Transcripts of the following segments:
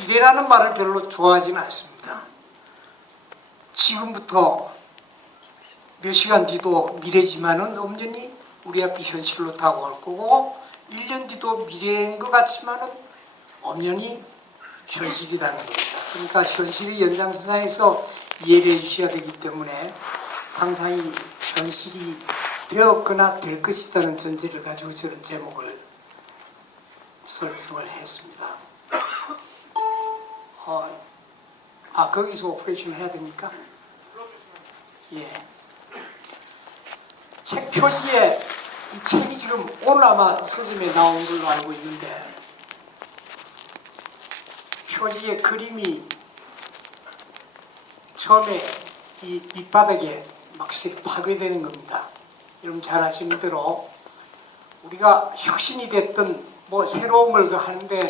미래라는 말을 별로 좋아하지는 않습니다. 지금부터 몇 시간 뒤도 미래지만은 엄연히 우리 앞에 현실로 다가올 거고 1년 뒤도 미래인 것 같지만은 엄연히 현실이라는 겁니다. 그러니까 현실의 연장선상에서 이해를 해주셔야 되기 때문에 상상이 현실이 되었거나 될 것이라는 전제를 가지고 저런 제목을 설정을 했습니다. 거기서 오퍼레이션 해야 됩니까? 예. 책 표지에 이 책이 지금 오늘 아마 서점에 나온 걸로 알고 있는데 표지에 그림이 처음에 이 밑바닥에 막씩 파괴되는 겁니다. 여러분 잘 아시는 대로 우리가 혁신이 됐든 뭐 새로운 걸 하는데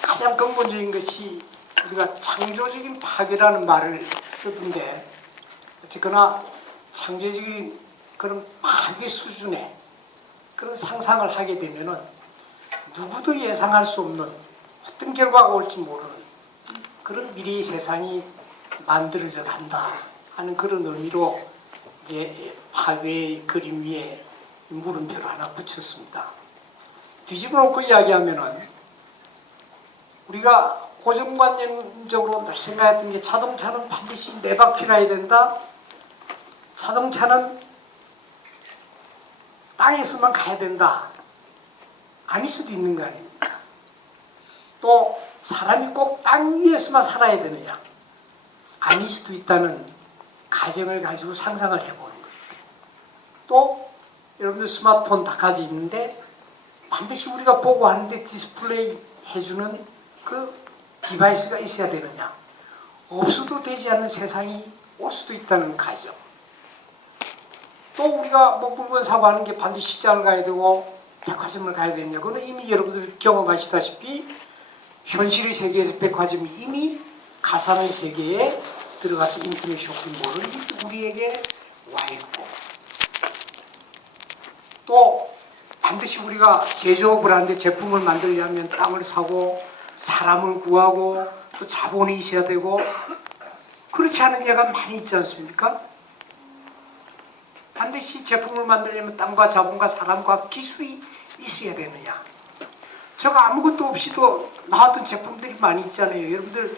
가장 근본적인 것이 우리가 창조적인 파괴라는 말을 쓰던데 어쨌거나 창조적인 그런 파괴 수준의 그런 상상을 하게 되면은 누구도 예상할 수 없는 어떤 결과가 올지 모르는 그런 미래의 세상이 만들어져 간다 하는 그런 의미로 이제 파괴의 그림 위에 물음표를 하나 붙였습니다. 뒤집어 놓고 이야기하면은 우리가 고정관념적으로 늘 생각했던 게 자동차는 반드시 4바퀴 나야 된다. 자동차는 땅에서만 가야 된다. 아닐 수도 있는 거 아닙니까? 또 사람이 꼭 땅 위에서만 살아야 되느냐? 아닐 수도 있다는 가정을 가지고 상상을 해보는 거예요. 또 여러분들 스마트폰 다 가지고 있는데 반드시 우리가 보고 하는데 디스플레이 해주는 그 디바이스가 있어야 되느냐? 없어도 되지 않는 세상이 올 수도 있다는 가정. 또 우리가 뭐 물건 사고 하는 게 반드시 시장을 가야 되고 백화점을 가야 되느냐? 그거는 이미 여러분들 경험하시다시피 현실의 세계에서 백화점이 이미 가상의 세계에 들어가서 인터넷 쇼핑몰을 우리에게 와 있고 또 반드시 우리가 제조업을 하는데 제품을 만들려면 땅을 사고 사람을 구하고 또 자본이 있어야 되고 그렇지 않은 예가 많이 있지 않습니까? 반드시 제품을 만들려면 땅과 자본과 사람과 기술이 있어야 되느냐? 제가 아무것도 없이도 나왔던 제품들이 많이 있잖아요. 여러분들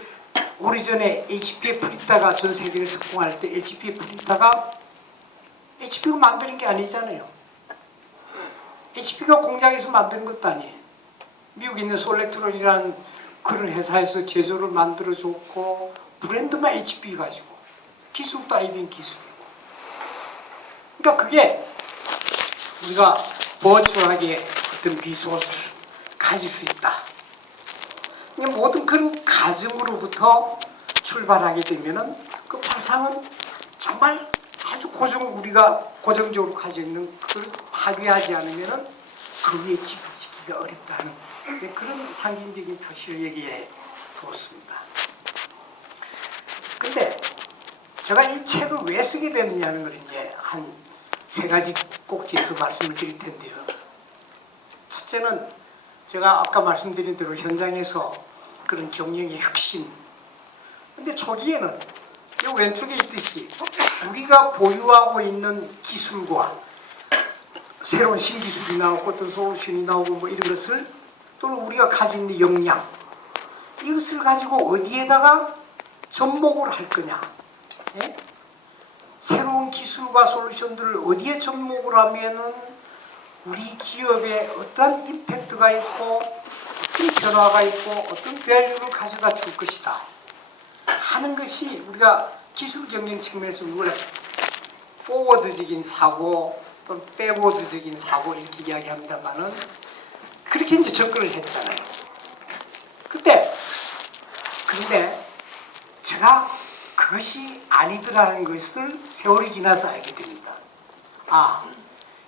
오래전에 HP 프린터가 전 세계를 석봉할 때 HP 프린터가 HP가 만드는 게 아니잖아요. HP가 공장에서 만드는 것도 아니에요. 미국에 있는 솔렉트론이라는 그런 회사에서 제조를 만들어줬고 브랜드만 HP 가지고 기술도 IBM 기술이고 그러니까 그게 우리가 버추얼하게 어떤 리소스를 가질 수 있다. 모든 그런 가정으로부터 출발하게 되면은 그 발상은 정말 아주 우리가 고정적으로 가지고 있는 그걸 파괴하지 않으면은 그 위에 집어지기가 어렵다는 그런 상징적인 표시를 여기에 두었습니다. 근데 제가 이 책을 왜 쓰게 되느냐는 걸 이제 한 3가지 꼭지에서 말씀을 드릴 텐데요. 첫째는 제가 아까 말씀드린 대로 현장에서 그런 경영의 혁신. 근데 초기에는 이 왼쪽에 있듯이 우리가 보유하고 있는 기술과 새로운 신기술이 나오고 또 솔루션이 나오고 뭐 이런 것을 또는 우리가 가지고 있는 역량 이것을 가지고 어디에다가 접목을 할 거냐. 예? 새로운 기술과 솔루션들을 어디에 접목을 하면은 우리 기업에 어떤 임팩트가 있고 어떤 변화가 있고 어떤 밸류를 가져다 줄 것이다 하는 것이 우리가 기술 경영 측면에서 이걸 포워드적인 사고 또는 백워드적인 사고 이렇게 이야기합니다만은 그렇게 이제 접근을 했잖아요. 근데 제가 그것이 아니더라는 것을 세월이 지나서 알게 됩니다.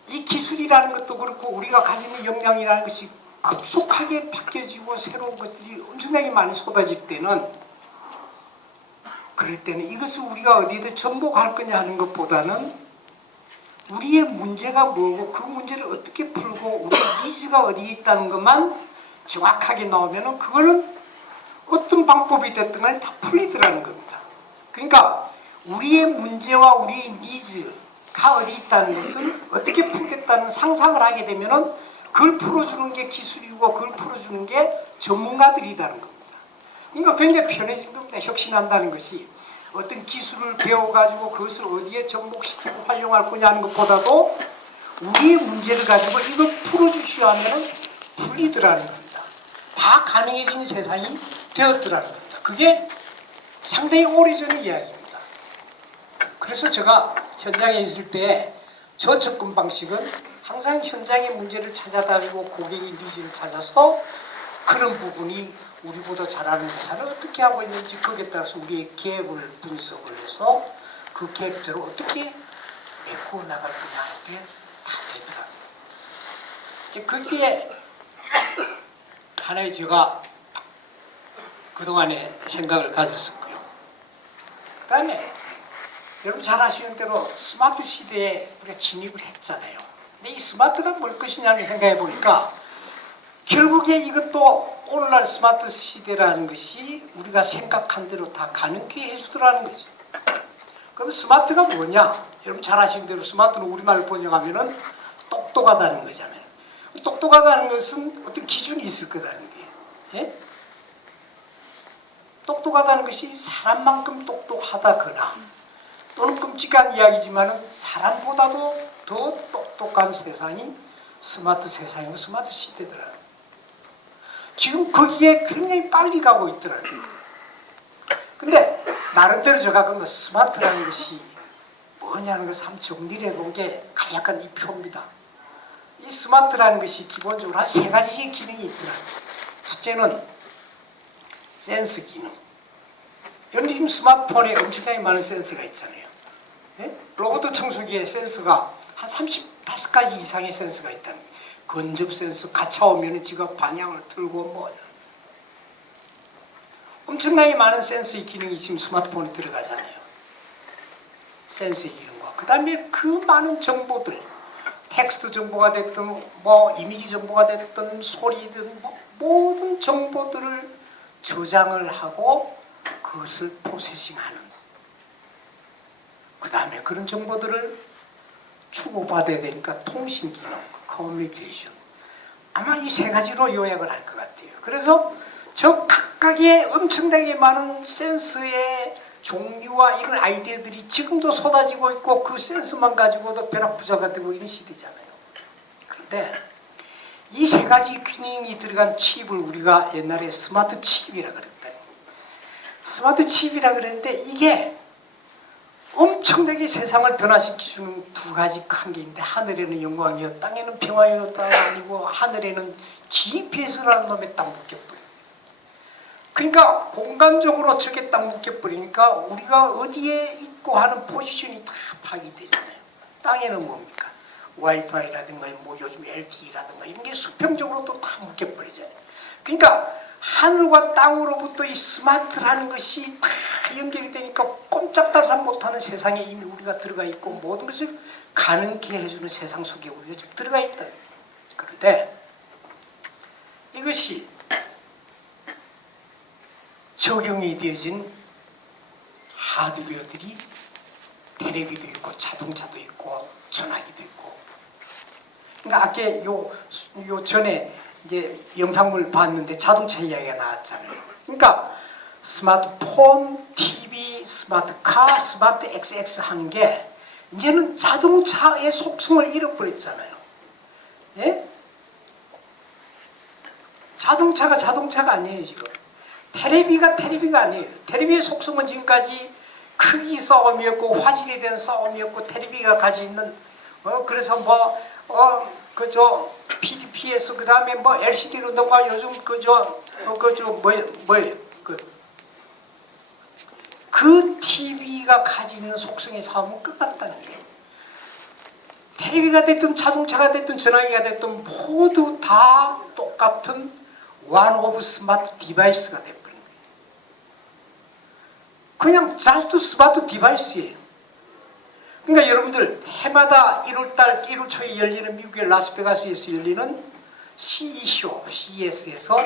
이 기술이라는 것도 그렇고 우리가 가지는 역량이라는 것이 급속하게 바뀌어지고 새로운 것들이 엄청나게 많이 쏟아질 때는 그럴 때는 이것을 우리가 어디에다 접목할 거냐 하는 것보다는 우리의 문제가 뭐고 그 문제를 어떻게 풀고 우리의 니즈가 어디에 있다는 것만 정확하게 나오면은 그거는 어떤 방법이 됐든 간에 다 풀리더라는 겁니다. 그러니까 우리의 문제와 우리의 니즈가 어디 있다는 것은 어떻게 풀겠다는 상상을 하게 되면은 그걸 풀어주는 게 기술이고 그걸 풀어주는 게 전문가들이라는 겁니다. 그러니까 굉장히 편해진 겁니다. 혁신한다는 것이 어떤 기술을 배워가지고 그것을 어디에 접목시키고 활용할 거냐는 것보다도 우리의 문제를 가지고 이걸 풀어주시오 하면 풀리더라는 겁니다. 다 가능해지는 세상이 되었더라는 겁니다. 그게 상당히 오래전의 이야기입니다. 그래서 제가 현장에 있을 때 저 접근 방식은 항상 현장의 문제를 찾아다니고 고객의 니즈를 찾아서 그런 부분이 우리보다 잘하는 회사는 어떻게 하고 있는지 거기에 따라서 우리의 계획을 분석을 해서 그 계획대로 어떻게 메꿔 나갈 거냐 할 게 다 되더라고요. 그게 하나의 제가 그동안에 생각을 가졌었고요. 그 다음에 여러분 잘 아시는 대로 스마트 시대에 우리가 진입을 했잖아요. 근데 이 스마트가 뭘 것이냐고 생각해 보니까 결국에 이것도 오늘날 스마트 시대라는 것이 우리가 생각한 대로 다 가능케 해주더라는 거죠. 그럼 스마트가 뭐냐? 여러분 잘 아시는 대로 스마트는 우리말로 번역하면은 똑똑하다는 거잖아요. 똑똑하다는 것은 어떤 기준이 있을 거다는 거예요. 예? 똑똑하다는 것이 사람만큼 똑똑하다거나 또는 끔찍한 이야기지만 사람보다도 더 똑똑한 세상이 스마트 세상이고 스마트 시대더라. 지금 거기에 굉장히 빨리 가고 있더라고요. 근데 나름대로 제가 그러면 스마트라는 것이 뭐냐는 것을 한번 정리를 해본 게 약간 이 표입니다. 이 스마트라는 것이 기본적으로 한 세 가지의 기능이 있더라고요. 첫째는 센스 기능. 여러분 지금 스마트폰에 엄청나게 많은 센서가 있잖아요. 예? 로봇 청소기에 센서가 한 35가지 이상의 센서가 있다는 거예요. 건접 센서, 가차 오면 지가 방향을 틀고 뭐 엄청나게 많은 센서의 기능이 지금 스마트폰에 들어가잖아요. 센서의 기능과 그 다음에 그 많은 정보들 텍스트 정보가 됐든 뭐 이미지 정보가 됐든 소리든 뭐 모든 정보들을 저장을 하고 그것을 프로세싱하는 그 다음에 그런 정보들을 주고받아야 되니까 통신 기능, 커뮤니케이션 아마 이 세 가지로 요약을 할 것 같아요. 그래서 저 각각의 엄청나게 많은 센서의 종류와 이런 아이디어들이 지금도 쏟아지고 있고 그 센서만 가지고도 벼락부자가 되고 이런 시대잖아요. 그런데 이 세 가지 기능이 들어간 칩을 우리가 옛날에 스마트 칩이라 그랬다. 스마트 칩이라 그랬는데 이게 엄청나게 세상을 변화시키는 두 가지 관계인데 하늘에는 영광이요 땅에는 평화였다가 아니고 하늘에는 GPS라는 놈에 딱 묶여버려요. 그러니까 공간적으로 저게 딱 묶여버리니까 우리가 어디에 있고 하는 포지션이 다 파악이 되잖아요. 땅에는 뭡니까? 와이파이라든가 뭐 요즘 LTE라든가 이런 게 수평적으로 또 다 묶여버리잖아요. 그러니까 하늘과 땅으로부터 이 스마트라는 것이 다 연결이 되니까 꼼짝달싹 못하는 세상에 이미 우리가 들어가 있고 모든 것을 가능케 해주는 세상 속에 우리가 지금 들어가 있다. 그런데 이것이 적용이 되어진 하드웨어들이 테레비도 있고 자동차도 있고 전화기도 있고 그러니까 아까 요 전에 이제 영상물 봤는데 자동차 이야기가 나왔잖아요. 그러니까 스마트폰, TV, 스마트카, 스마트 XX 하는 게 이제는 자동차의 속성을 잃어버렸잖아요. 예? 자동차가 자동차가 아니에요 지금. 테레비가 테레비가 아니에요. 테레비의 속성은 지금까지 크기 싸움이었고 화질에 대한 싸움이었고 테레비가 가지고 있는 그래서 그저 PDPS 그 다음에 뭐 LCD로 넘어가 요즘 그 TV가 가지는 속성의 싸움은 끝났다는 거예요. 테레비가 됐든 자동차가 됐든 전화기가 됐든 모두 다 똑같은 one of 스마트 디바이스가 돼버린 거예요. 그냥 just 스마트 디바이스예요. 그러니까 여러분들 해마다 1월달 1월 초에 열리는 미국의 라스베가스에서 열리는 CES에서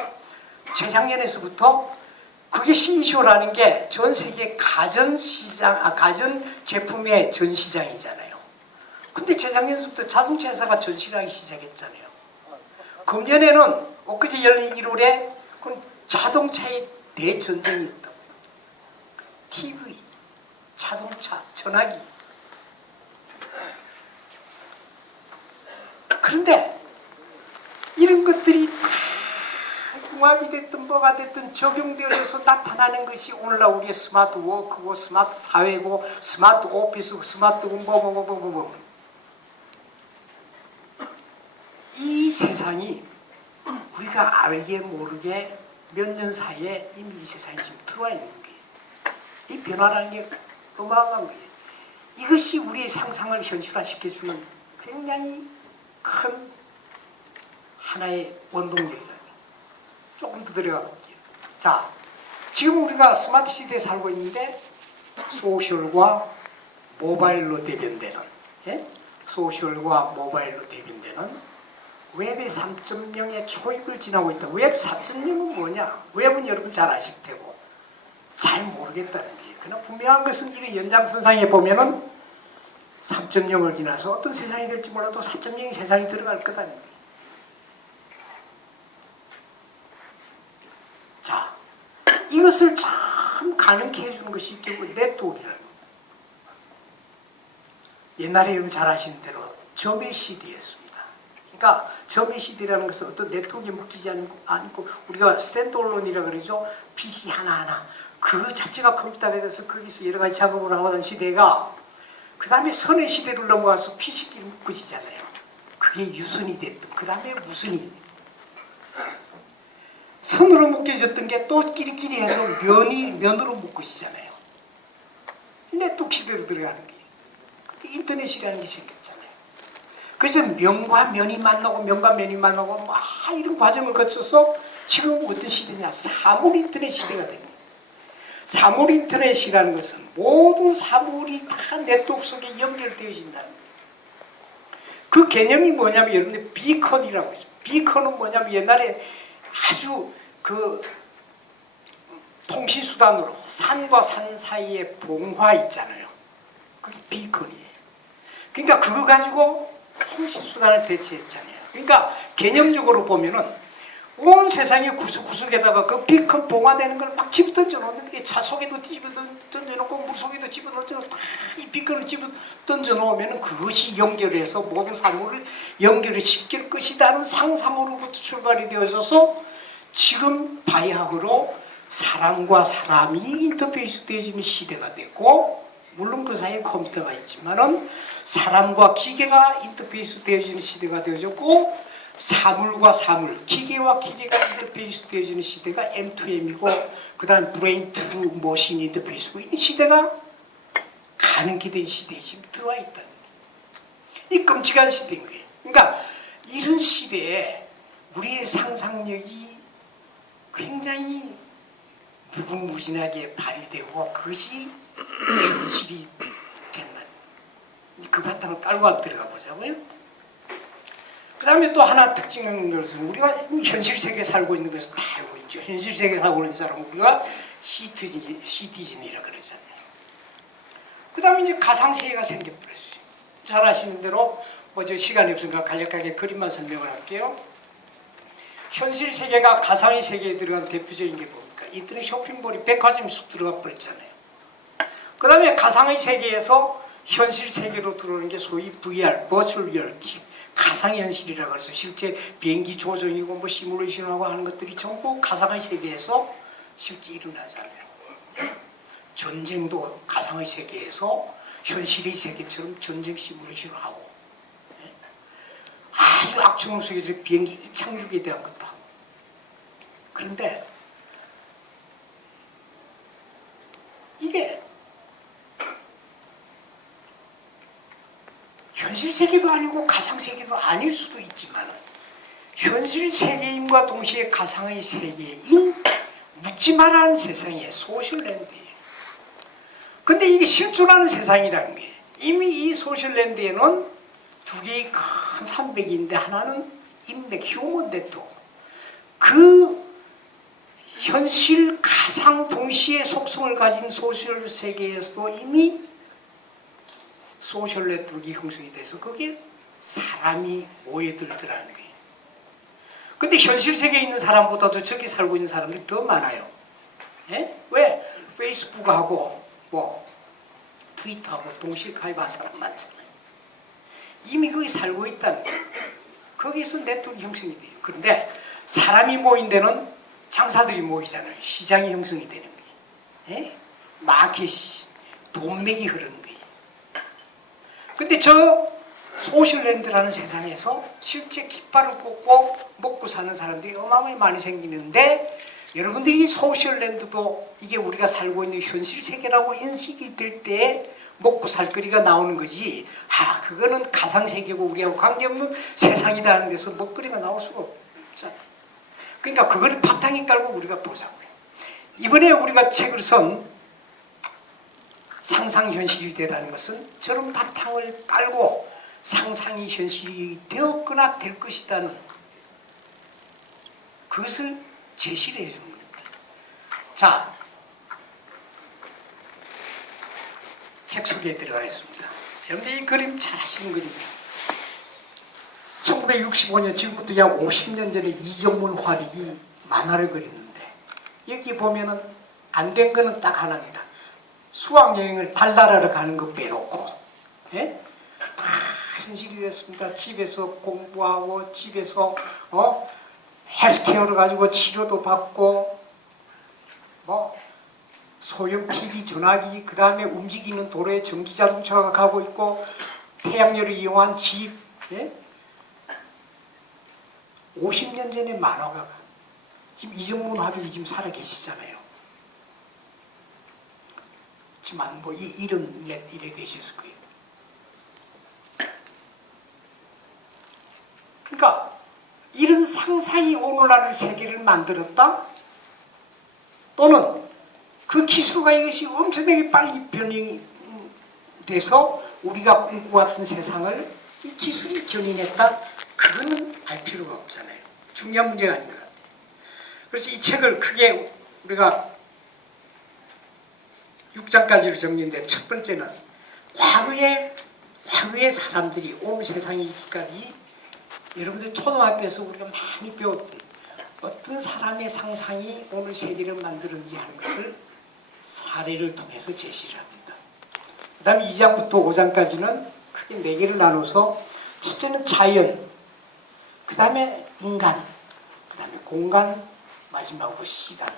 재작년에서부터 그게 CEO라는 게 전 세계 가전 제품의 전 시장이잖아요. 근데 재작년부터 자동차 회사가 전시를 하기 시작했잖아요. 금년에는 엊그제 열린 1월에 자동차의 대전쟁이 있다. TV, 자동차, 전화기. 그런데 이런 것들이 다 융합이 됐든 뭐가 됐든 적용되어서 나타나는 것이 오늘날 우리의 스마트 워크고 스마트 사회고 스마트 오피스고 스마트 이 세상이 우리가 알게 모르게 몇 년 사이에 이미 이 세상이 지금 들어와 있는 거예요. 이 변화라는 게 어마어마한 거예요. 이것이 우리의 상상을 현실화시켜주는 굉장히 큰 하나의 원동력이라는 거예요. 조금 더 들어가 볼게요. 자, 지금 우리가 스마트 시대에 살고 있는데 소셜과 모바일로 대변되는 소셜과 모바일로 대변되는 웹의 3.0의 초입을 지나고 있다. 웹 4.0은 뭐냐? 웹은 여러분 잘 아실 테고 잘 모르겠다는 거예요. 그러나 분명한 것은 이 연장선상에 보면은 3.0을 지나서 어떤 세상이 될지 몰라도 4.0 세상이 들어갈 거다는 거예요. 자, 이것을 참 가능케 해주는 것이 결국 네트워크라는 거예요. 옛날에 여러분 잘 아시는 대로 점의 시대였습니다. 그러니까 점의 시대라는 것은 어떤 네트워크에 묶이지 않고 우리가 스탠드얼론이라고 그러죠. PC 하나하나 그 자체가 컴퓨터가 돼서 거기서 여러 가지 작업을 하던 시대가 그 다음에 선의 시대로 넘어가서 PC끼리 묶어지잖아요. 그게 유선이 됐던 그 다음에 무선이 선으로 묶여졌던 게 또 끼리끼리 해서 면으로 묶어지잖아요. 네트워크 시대로 들어가는 거예요. 그때 인터넷이라는 게 생겼잖아요. 그래서 면과 면이 만나고 면과 면이 만나고 막 이런 과정을 거쳐서 지금 어떤 시대냐? 사물 인터넷 시대가 됩니다. 사물 인터넷이라는 것은 모든 사물이 다 네트워크 속에 연결되어진다는 거예요. 그 개념이 뭐냐면 여러분들 비컨이라고 있어요. 비컨은 뭐냐면 옛날에 아주 그 통신수단으로 산과 산 사이에 봉화 있잖아요. 그게 비컨이에요. 그러니까 그거 가지고 통신수단을 대체했잖아요. 그러니까 개념적으로 보면은 온 세상의 구석구석에다가 그 비컨 봉화되는 걸 막 집어 던져놓는 게 차 속에도 집어 던져놓고 물 속에도 집어 던져놓고 다 이 비컨을 집어 던져놓으면 그것이 연결해서 모든 사물을 연결을 시킬 것이라는 상상으로부터 출발이 되어져서 지금 바야흐로 사람과 사람이 인터페이스 되어지는 시대가 됐고 물론 그 사이에 컴퓨터가 있지만은 사람과 기계가 인터페이스 되어지는 시대가 되어졌고 사물과 사물, 기계와 기계가 인터페이스 되어지는 시대가 M2M이고 그 다음 브레인 투 머신 인터페이스고 이 시대가 가능케 된 시대에 지금 들어와 있다는 거예요. 이 끔찍한 시대인 거예요. 그러니까 이런 시대에 우리의 상상력이 굉장히 무궁무진하게 발휘되고 그것이 현실이 된다. 그 바탕을 깔고 한번 들어가 보자고요. 그 다음에 또 하나 특징인 것은 우리가 현실 세계에 살고 있는 것을 다 알고 있죠. 현실 세계에 살고 있는 사람은 우리가 시티즌이라고 그러잖아요. 그 다음에 이제 가상세계가 생겨버렸어요. 잘 아시는 대로 저 시간이 없으니까 간략하게 그림만 설명을 할게요. 현실 세계가 가상의 세계에 들어간 대표적인 게 뭡니까? 인터넷 쇼핑몰이 백화점이 쑥 들어가 버렸잖아요. 그 다음에 가상의 세계에서 현실 세계로 들어오는 게 소위 VR, 버추얼 리얼리티, 가상현실이라고 해서 실제 비행기 조종이고 뭐 시뮬레이션하고 하는 것들이 전부 가상의 세계에서 실제 일어나잖아요. 전쟁도 가상의 세계에서 현실의 세계처럼 전쟁 시뮬레이션을 하고 아주 악천후 속에서 비행기 이착륙에 대한 것도 하고 그런데 이게 현실 세계도 아니고 가상 세계도 아닐 수도 있지만 현실 세계임과 동시에 가상의 세계인 묻지 말라는 세상에 소셜랜드예요. 근데 이게 실존하는 세상이라는 게 이미 이 소셜랜드에는 두 개의 큰 산맥인데 하나는 인맥, 휴먼 네트워크. 그 현실 가상 동시에 속성을 가진 소셜 세계에서도 이미 소셜 네트워크가 형성이 돼서 거기에 사람이 모여들더라는 거예요. 근데 현실 세계에 있는 사람보다도 저기 살고 있는 사람들이 더 많아요. 예? 왜? 페이스북하고 뭐 트위터하고 동시에 가입한 사람 많잖아요. 이미 거기 살고 있다는 거예요. 거기에서 네트워크 형성이 돼요. 그런데 사람이 모인 데는 장사들이 모이잖아요. 시장이 형성이 되는 거예요. 예? 마켓이, 돈맥이 흐르는 거예요. 근데 저 소셜랜드라는 세상에서 실제 깃발을 꽂고 먹고 사는 사람들이 어마어마하게 많이 생기는데, 여러분들이 소셜랜드도 이게 우리가 살고 있는 현실 세계라고 인식이 될 때 먹고 살 거리가 나오는 거지, 그거는 가상세계고 우리하고 관계없는 세상이다 하는 데서 먹거리가 나올 수가 없잖아. 그러니까 그걸 바탕에 깔고 우리가 보자고요. 이번에 우리가 책을 쓴 상상현실이 되다는 것은 저런 바탕을 깔고 상상이 현실이 되었거나 될 것이라는 그것을 제시를 해주는 겁니다. 자, 책 소개에 들어가겠습니다. 여러분들 이 그림 잘 아시는 그림이에요. 1965년, 지금부터 약 50년 전에 이정문 화백이 만화를 그렸는데, 여기 보면은 안 된 거는 딱 하나입니다. 수학여행을 달나라로 가는 거 빼놓고, 예? 다 현실이 됐습니다. 집에서 공부하고, 집에서, 헬스케어를 가지고 치료도 받고, 소형 TV, 전화기, 그 다음에 움직이는 도로에 전기자동차가 가고 있고, 태양열을 이용한 집, 예? 50년 전에 만화가, 지금 이정문 화백이 지금 살아 계시잖아요. 지금 이런 이래 되셨을 거예요. 그러니까 이런 상상이 오늘날 세계를 만들었다? 또는 그 기술과 이것이 엄청나게 빨리 변형이 돼서 우리가 꿈꿔왔던 세상을 이 기술이 견인했다? 그거는 알 필요가 없잖아요. 중요한 문제가 아닌 것 같아요. 그래서 이 책을 크게 우리가 6장까지로 정리했는데, 첫 번째는 과거의 사람들이 오늘 세상에 있기까지 여러분들 초등학교에서 우리가 많이 배웠던 어떤 사람의 상상이 오늘 세계를 만들었는지 하는 것을 사례를 통해서 제시를 합니다. 그 다음에 2장부터 5장까지는 크게 4개를 나눠서, 첫째는 자연, 그 다음에 인간, 그 다음에 공간, 마지막으로 시간.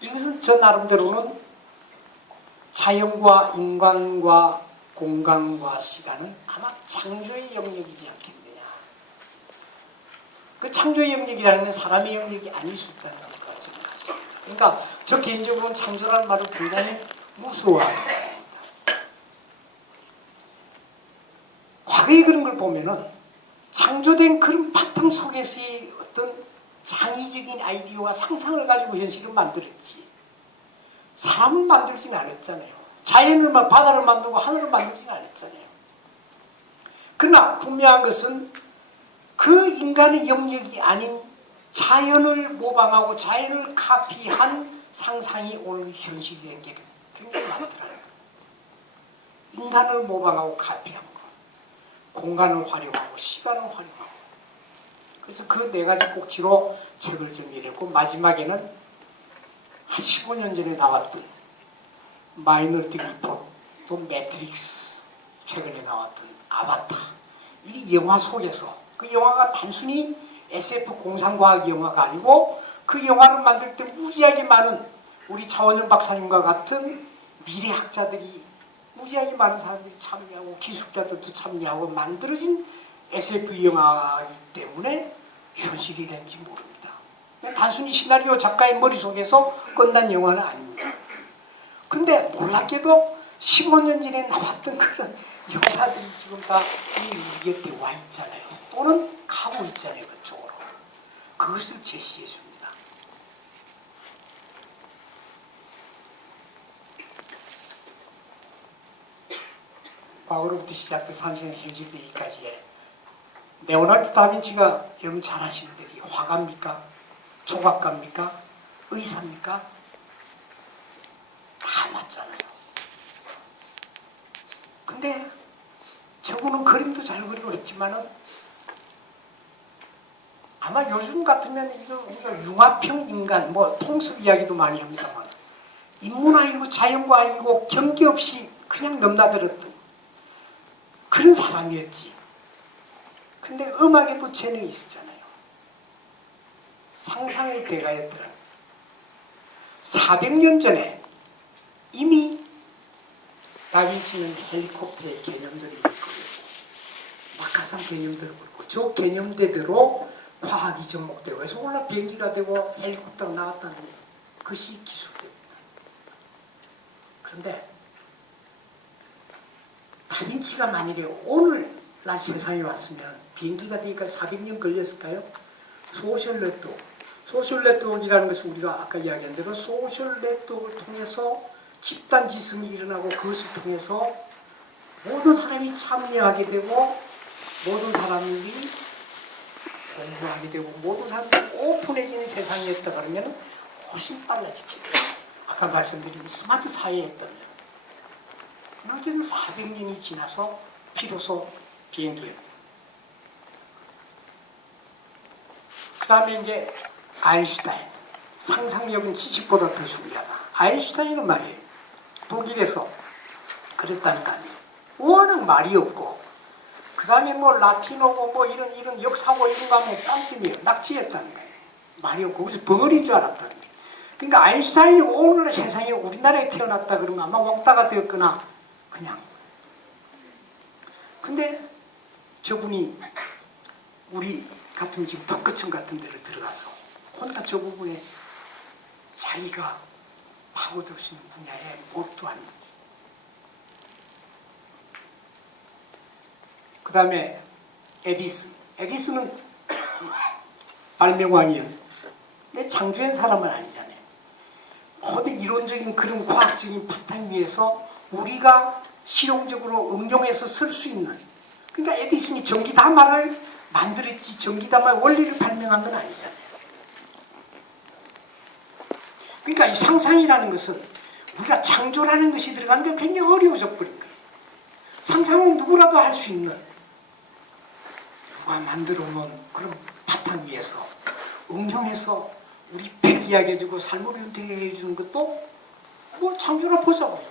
이것은 저 나름대로는 자연과 인간과 공간과 시간은 아마 창조의 영역이지 않겠느냐. 그 창조의 영역이라는 건 사람의 영역이 아닐 수 있다는 것을 생각했습니다. 그러니까 저 개인적으로는 창조라는 말을 굉장히 무서워합니다. 과거에 그런 걸 보면은 창조된 그런 바탕 속에서의 어떤 창의적인 아이디어와 상상을 가지고 현실을 만들었지, 사람을 만들진 않았잖아요. 자연을 바다를 만들고 하늘을 만들진 않았잖아요. 그러나 분명한 것은 그 인간의 영역이 아닌 자연을 모방하고 자연을 카피한 상상이 오늘 현실이 된 게 굉장히 많더라고요. 인간을 모방하고 카피한 것, 공간을 활용하고 시간을 활용하고. 그래서 그 4가지 꼭지로 책을 정리했고, 마지막에는 한 15년 전에 나왔던 마이너리티 리포트, 또 매트릭스, 최근에 나왔던 아바타, 이 영화 속에서, 그 영화가 단순히 SF 공상과학 영화가 아니고 그 영화를 만들 때 무지하게 많은 우리 차원영 박사님과 같은 미래학자들이, 무지하게 많은 사람들이 참여하고 기술자들도 참여하고 만들어진 SF 영화이기 때문에 현실이 된지 모릅니다. 단순히 시나리오 작가의 머릿속에서 끝난 영화는 아닙니다. 근데 놀랍게도 15년 전에 나왔던 그런 영화들이 지금 다 이 곁에 와 있잖아요. 또는 가고 있잖아요. 그쪽으로. 그것을 제시해 줍니다. 과거로부터 시작된 산신의 현실되기까지의 레오나르도 다빈치가 여러분 잘 아시는 대로 화가입니까? 조각가입니까? 의사입니까? 다 맞잖아요. 근데 저분은 그림도 잘 그리고 있지만은 아마 요즘 같으면 이거 우리가 융합형 인간, 뭐 통습 이야기도 많이 합니다만 인문학이고 자연과학이고 경계 없이 그냥 넘나들었던 그런 사람이었지. 근데 음악에도 재능이 있었잖아요. 상상의 대가였더라. 400년 전에 이미 다빈치는 헬리콥터의 개념들이 있고 낙하산 개념들을 그렇고 저 개념대로 과학이 접목되고 해서 올라 비행기가 되고 헬리콥터가 나왔다는 것이 기술됩니다. 그런데 다빈치가 만일에 오늘날 세상에 왔으면 비행기가 되니까 400년 걸렸을까요? 소셜 네트워크이라는 것은 우리가 아까 이야기한 대로 소셜 네트워크를 통해서 집단 지성이 일어나고 그것을 통해서 모든 사람이 참여하게 되고 모든 사람들이 공부하게 되고 모든 사람들이 오픈해지는 세상이었다 그러면 훨씬 빨라지겠죠. 아까 말씀드린 스마트 사회였다면 어쨌든 400년이 지나서 비로소 비행기였다. 그 다음에 이제 아인슈타인. 상상력은 지식보다 더 중요하다. 아인슈타인은 말이에요. 독일에서 그랬다는 거 아니에요. 워낙 말이 없고 그 다음에 뭐 라틴어고 뭐 이런 역사고 이런 거 하면 깜짝이에요. 낙지였다는 거예요. 말이 없고 그래서 벙어리인 줄 알았다는 거예요. 그러니까 아인슈타인이 오늘날 세상에 우리나라에 태어났다 그러면 아마 왕따가 되었거나 그냥. 근데 저분이 우리 같은 지금 덕거청 같은 데를 들어가서 혼자 저 부분에 자기가 파고들 수 있는 분야에 몰두한. 그 다음에 에디슨은 발명왕이에요. 근데 창조한 사람은 아니잖아요. 모든 이론적인 그런 과학적인 바탕 위에서 우리가 실용적으로 응용해서 쓸 수 있는. 그러니까 에디슨이 전기담화를 만들었지 전기담화의 원리를 발명한 건 아니잖아요. 그러니까 이 상상이라는 것은 우리가 창조라는 것이 들어가는 게 굉장히 어려워져 버린 거예요. 상상은 누구라도 할 수 있는 누가 만들어 놓은 그런 바탕 위에서 응용해서 우리 편리하게 해주고 삶을 윤택하게 해주는 것도 뭐 창조라 보자고요.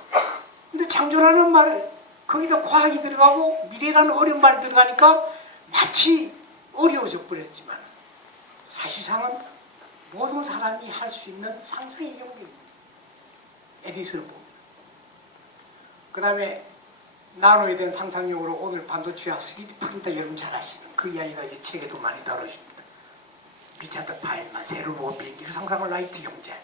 근데 창조라는 말 거기다 과학이 들어가고 미래라는 어려운 말이 들어가니까 마치 어려워져 버렸지만 사실상은 모든 사람이 할 수 있는 상상의 영역입니다. 에디슨을 봅니다. 그 다음에 나노에 대한 상상력으로 오늘 반도체와 3D 프린터 여러분 잘 아시는 그 이야기가 이제 책에도 많이 다뤄집니다. 리차드 파일만 새를 보고 비행기를 상상한 라이트 형제.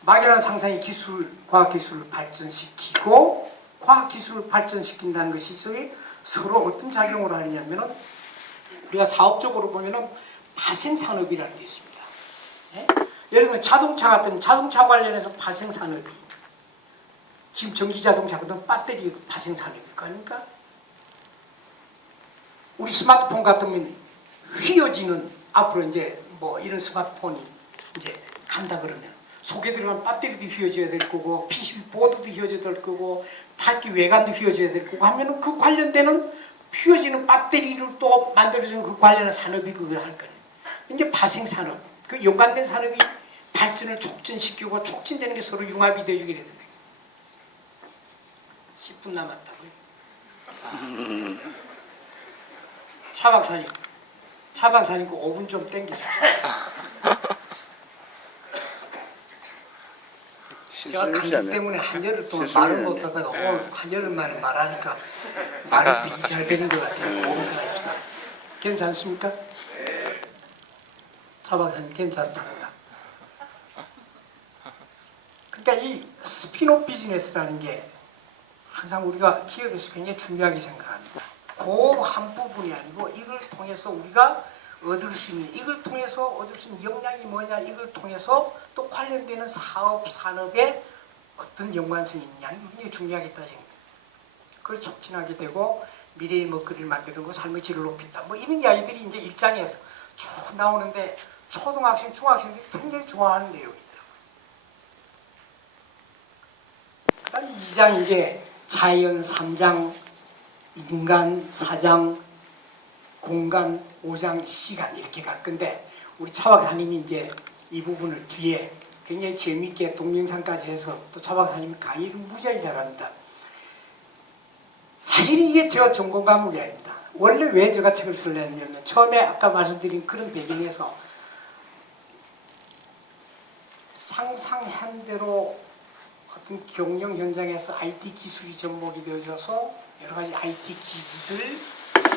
막연한 상상의 기술, 과학기술을 발전시키고 과학기술을 발전시킨다는 것이 서로 어떤 작용을 하느냐면은 우리가 사업적으로 보면은 파생산업이라는 게 있습니다. 예? 예를 들면 자동차 같은 자동차 관련해서 파생산업이 지금 전기자동차 같은 배터리 파생산업일 거 아닙니까? 우리 스마트폰 같으면 휘어지는 앞으로 이제 뭐 이런 스마트폰이 이제 간다 그러면 속에 들어간 배터리도 휘어져야 될 거고 PCB 보드도 휘어져야 될 거고 닫기 외관도 휘어져야 될 거고 하면은 그 관련되는 휘어지는 배터리를 또 만들어주는 그 관련한 산업이 그거 할 거예요. 이제 파생산업, 그 연관된 산업이 발전을 촉진시키고 촉진되는 게 서로 융합이 되어주게 되는 거예요. 10분 남았다고요. 차 박사님 그 5분 좀 땡기세요. 제가 감기 때문에 한여름 동안 말을 못하다가 오늘 한여름 만에 말하니까 말이 되게 잘 되는 것 같아요. 괜찮습니까? 차 박사님 괜찮답니다. 그러니까 이 스피노 비즈니스라는 게 항상 우리가 기업에서 굉장히 중요하게 생각합니다. 그 한 부분이 아니고 이걸 통해서 우리가 얻을 수 있는, 이걸 통해서 얻을 수 있는 역량이 뭐냐, 이걸 통해서 또 관련되는 사업, 산업에 어떤 연관성이 있느냐, 굉장히 중요하겠다 생각합니다. 그걸 촉진하게 되고 미래의 먹거리를 만드는 거, 삶의 질을 높인다. 뭐 이런 이야기들이 이제 일장에서 쭉 나오는데 초등학생, 중학생들이 굉장히 좋아하는 내용이더라고요. 그 다음 2장 이제 자연 3장, 인간 4장, 공간 5장, 시간 이렇게 갈 건데 우리 차 박사님이 이제 이 부분을 뒤에 굉장히 재미있게 동영상까지 해서 또 차 박사님이 강의를 무지하게 잘합니다. 사실 이게 제가 전공 과목이 아닙니다. 원래 왜 제가 책을 쓰려면 처음에 아까 말씀드린 그런 배경에서 상상한 대로 어떤 경영 현장에서 IT 기술이 접목이 되어져서 여러 가지 IT 기기들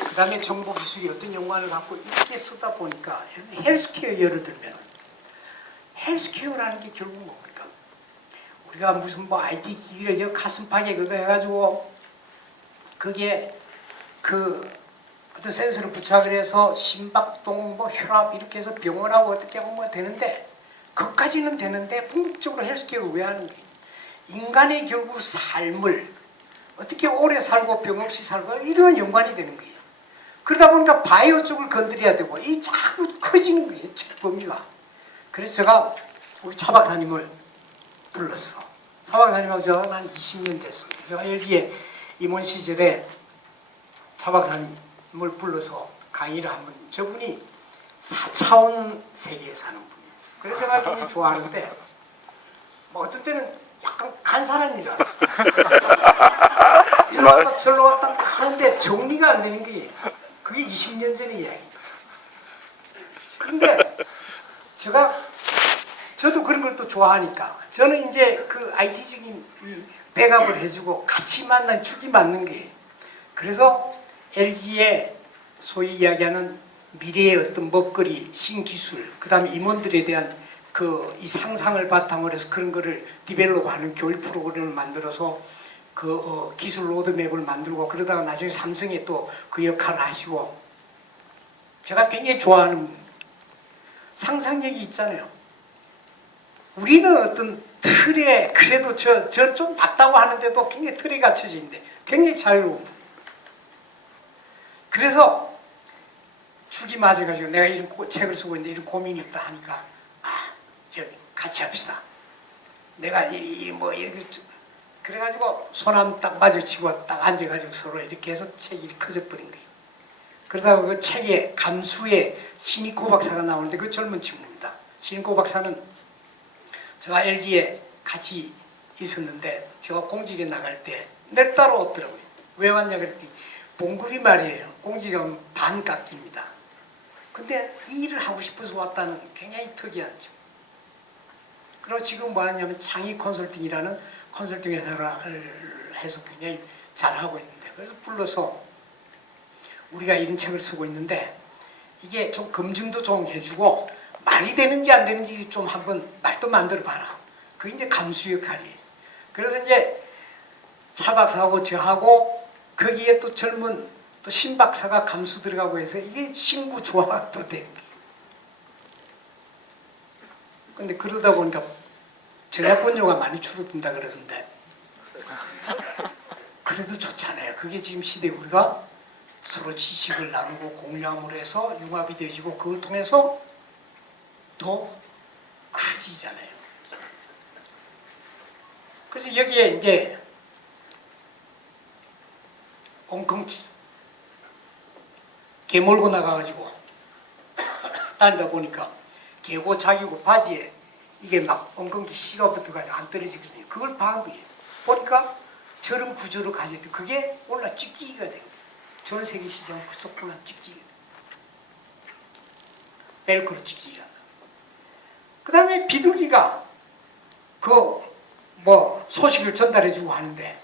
그 다음에 정보 기술이 어떤 연관을 갖고 이렇게 쓰다 보니까 헬스케어 예를 들면 헬스케어라는 게 결국 뭡니까? 우리가 무슨 뭐 IT 기기를 가슴팍에 그거 해가지고 그게 그 어떤 센서를 부착을 해서 심박동, 뭐 혈압 이렇게 해서 병원하고 어떻게 하면 뭐 되는데 그것까지는 되는데 궁극적으로 헬스케어를 왜 하는 거예요? 인간의 결국 삶을 어떻게 오래 살고 병 없이 살고 이런 연관이 되는 거예요. 그러다 보니까 바이오 쪽을 건드려야 되고 이 자꾸 커지는 거예요. 범위가. 그래서 제가 우리 차 박사님을 불렀어. 차 박사님하고 저는 한 20년 됐습니다. 제가 LG에 임원 시절에 차 박사님을 불러서 강의를 한번 저분이 4차원 세계에 사는 분이에요. 그래서 제가 굉장히 좋아하는데 뭐 어떤 때는 약간 간 사람인 줄 알았어요. 이리 왔다 저리로 왔다 하는데 정리가 안 되는 게 그게 20년 전의 이야기입니다. 그런데 저도 그런 걸 또 좋아하니까 저는 이제 그 IT적인 이 백업을 해주고 같이 만난 축이 맞는 거예요. 그래서 LG에 소위 이야기하는 미래의 어떤 먹거리, 신기술, 그 다음에 임원들에 대한 이 상상을 바탕으로 해서 그런 거를 디벨롭하는 교육 프로그램을 만들어서 기술 로드맵을 만들고 그러다가 나중에 삼성에 또 그 역할을 하시고 제가 굉장히 좋아하는 상상력이 있잖아요. 우리는 어떤 틀에 그래도 저 좀 낫다고 하는데도 굉장히 틀에 갇혀져 있는데 굉장히 자유로운 분. 그래서 죽이 맞아가지고 내가 이런 책을 쓰고 있는데 이런 고민이 있다 하니까 여기 같이 합시다. 내가 뭐 이렇게 그래가지고 손 한 딱 마주치고 딱 앉아가지고 서로 이렇게 해서 책이 이렇게 커져버린 거예요. 그러다가 그 책에 감수의 신이코 박사가 나오는데 그 젊은 친구입니다. 신이코 박사는 제가 LG에 같이 있었는데 제가 공직에 나갈 때 늘 따라오더라고요. 왜 왔냐 그랬더니 봉급이 말이에요. 공직은 반 깎입니다. 근데 이 일을 하고 싶어서 왔다는 굉장히 특이한 점. 그리고 지금 뭐 하냐면 창의 컨설팅이라는 컨설팅 회사를 해서 굉장히 잘하고 있는데 그래서 불러서 우리가 이런 책을 쓰고 있는데 이게 좀 검증도 좀 해주고 말이 되는지 안 되는지 좀 한번 말도 만들어 봐라. 그게 이제 감수 역할이에요. 그래서 이제 차 박사하고 저하고 거기에 또 젊은 또 신 박사가 감수 들어가고 해서 이게 신구 조화가 또 된 거예요. 근데 그러다 보니까 저작권료가 많이 줄어든다 그러던데 그래도 좋잖아요. 그게 지금 시대에 우리가 서로 지식을 나누고 공유함으로 해서 융합이 되어지고 그걸 통해서 더 커지잖아요. 그래서 여기에 이제 엉겅퀴 개 몰고 나가가지고 다니다 보니까 개고 자기고 바지에 이게 막 엉겅퀴 씨가 붙어가지고 안 떨어지거든요. 그걸 봐한 거예요. 보니까 저런 구조를 가져도 그게 올라 찍찍이가 된 거예요. 전 세계 시장 속분한 찍찍이. 벨크로 찍찍이가. 그 다음에 비둘기가 뭐 소식을 전달해주고 하는데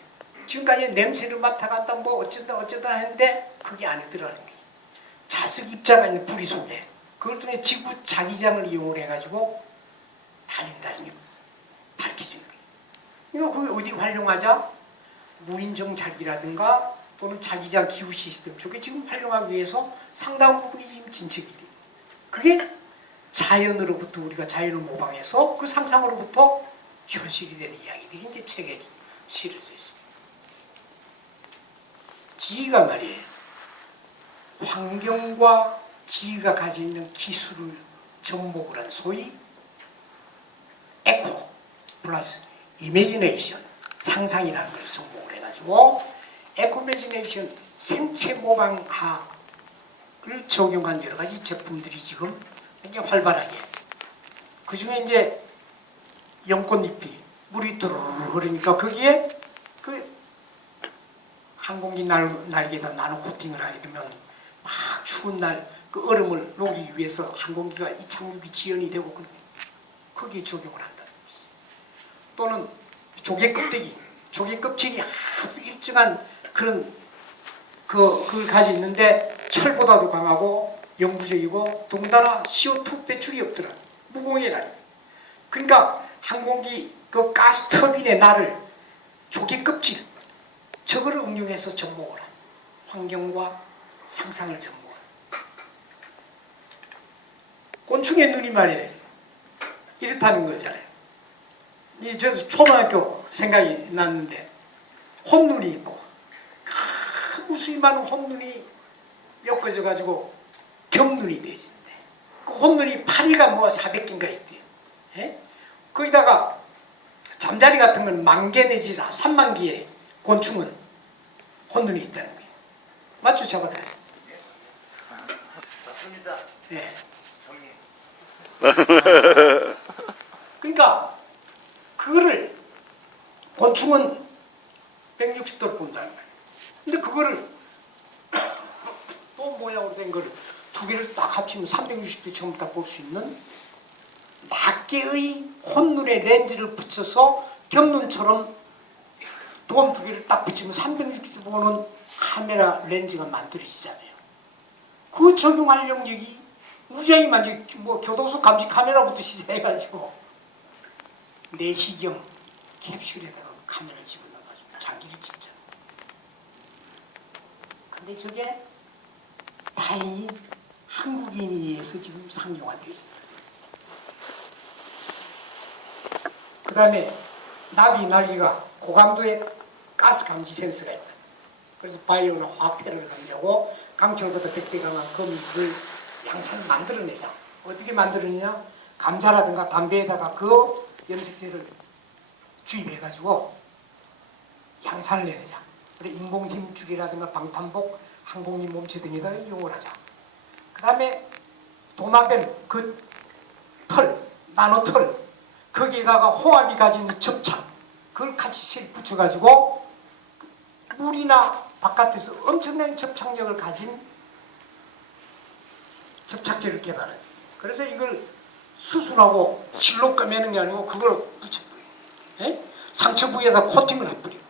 지금까지 냄새를 맡아간다 뭐 어쩌다 했는데 그게 안에 들어가는 거예요. 자석 입자가 있는 부리 속에 그걸 통해 지구 자기장을 이용을 해가지고 달린다는 게 밝혀지는 거예요. 이거 그게 어디 활용하자? 무인정찰기라든가 또는 자기장 기후 시스템 쪽에 지금 활용하기 위해서 상당 부분이 지금 진척이 돼요. 그게 자연으로부터 우리가 자연을 모방해서 그 상상으로부터 현실이 되는 이야기들이 이제 책에 실어져 있습니다. 지희가 말이에요. 환경과 지희가 가지고 있는 기술을 접목을 한 소위 에코 플러스 이미지네이션 상상이라는 걸 접목을 해가지고 에코이미지네이션 생체 모방학을 적용한 여러 가지 제품들이 지금 굉장히 활발하게 그 중에 이제 연꽃잎이 물이 두루루 흐르니까 거기에 그 항공기 날개에다 나노 코팅을 하게 되면 막 추운 날 그 얼음을 녹이기 위해서 항공기가 이착륙이 지연이 되고 그러면 거기에 적용을 한다. 또는 조개 껍데기, 조개 껍질이 아주 일정한 그런 그걸 가지고 있는데 철보다도 강하고 영구적이고 더군다나 CO2 배출이 없더라. 무공해 가지고. 그러니까 항공기 그 가스 터빈의 날을 조개 껍질 저거를 응용해서 접목을 한 환경과 상상을 접목을 곤충의 눈이 말이에요. 이렇다는 거잖아요. 저도 초등학교 생각이 났는데 혼눈이 있고 무수히 많은 혼눈이 엮어져 가지고 겹눈이 되어지는데 그 혼눈이 파리가 뭐 400개인가 있대요. 예? 거기다가 잠자리 같은 건 10,000개 내지 30,000개의 곤충은 혼눈이 있다는 거예요. 맞죠, 잡아가요? 맞습니다. 예. 형님. 그러니까 그거를 곤충은 160도를 본다는 거예요. 근데 그거를 또 모양으로 된 거를 두 개를 딱 합치면 360도 처음 딱 볼 수 있는 낱개의 혼눈에 렌즈를 붙여서 겹눈처럼 돈 두 개를 딱 붙이면 360도 보는 카메라 렌즈가 만들어지잖아요. 그 적용할 영역이 무지하게 많지. 뭐 교도소 감시 카메라부터 시작해가지고 내시경 캡슐에다가 카메라 집어넣어가지고 장기를 찍자. 근데 저게 다행히 한국인에 의해서 지금 상용화되어 있습니다. 그 다음에 나비 날개가 고감도의 가스 감지 센서가 있다. 그래서 바이오나 화학 테러를 감지하고 강철보다 100배 강한 검을 양산을 만들어내자. 어떻게 만들어내냐? 감자라든가 담배에다가 그 염색제를 주입해가지고 양산을 내내자. 그래 인공힘줄이라든가 방탄복, 항공기 몸체 등에다 이용을 하자. 그 다음에 도마뱀 그 털, 나노털 거기에다가 홍합이 가진 접착 그걸 같이 실 붙여가지고 물이나 바깥에서 엄청난 접착력을 가진 접착제를 개발해요. 그래서 이걸 수순하고 실로 꺼매는 게 아니고 그걸 붙여버려요. 상처 부위에다 코팅을 해버려요.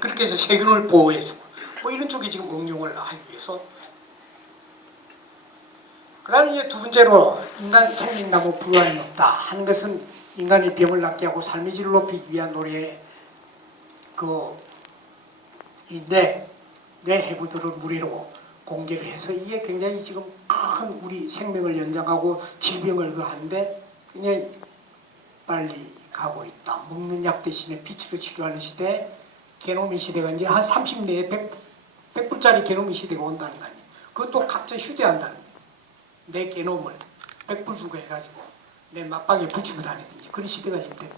그렇게 해서 세균을 보호해주고 뭐 이런 쪽에 지금 응용을 하기 위해서. 그 다음에 이제 두 번째로 인간 생명나무 불가능이 없다 하는 것은 인간의 병을 낫게 하고 삶의 질을 높이기 위한 노래에 내 해부들을 무료로 공개를 해서 이게 굉장히 지금 큰 우리 생명을 연장하고 질병을 하는데 굉장히 빨리 가고 있다. 먹는 약 대신에 빛으로 치료하는 시대, 게노미 시대가 이제 한 30 내에 100불짜리 게노미 시대가 온다는 거 아니에요. 그것도 각자 휴대한다는 거예요. 내 게놈을 100불 주고 해가지고 내 맞방에 붙이고 다니든지 그런 시대가 지금 된다.